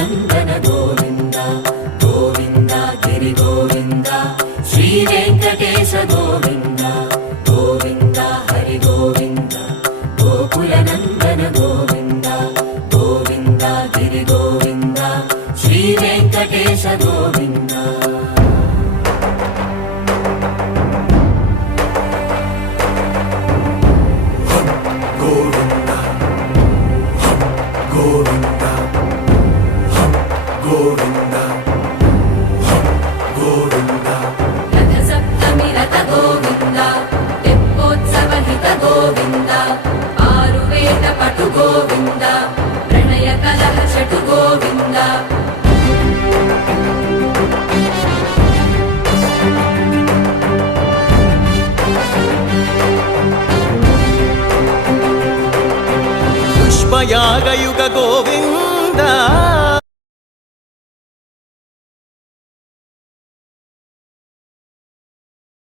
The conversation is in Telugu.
నందన గోవింద గోవింద గిరి గోవింద శ్రీ వెంకటేశ గోవింద గోవింద హరి గోవింద గోకుల నందన గోవింద గోవింద గిరి గోవింద శ్రీ వెంకటేశ గోవింద పుష్పయాగయుగ గోవింద